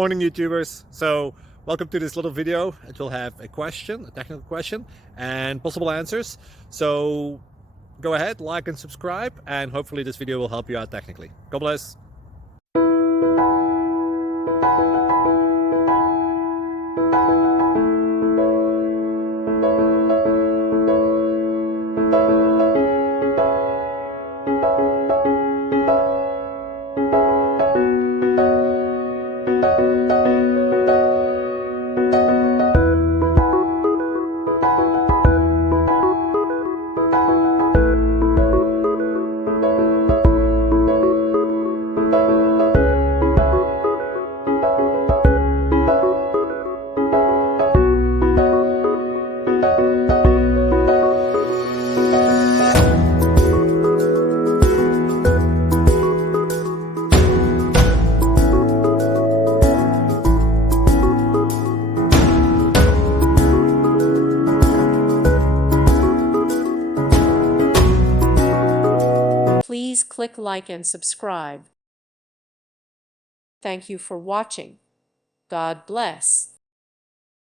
Morning, YouTubers. So welcome to this little video. It will have a question, a technical question, and possible answers. So go ahead, like and subscribe, and hopefully this video will help you out technically. God bless. Please click like and subscribe. Thank you for watching. God bless.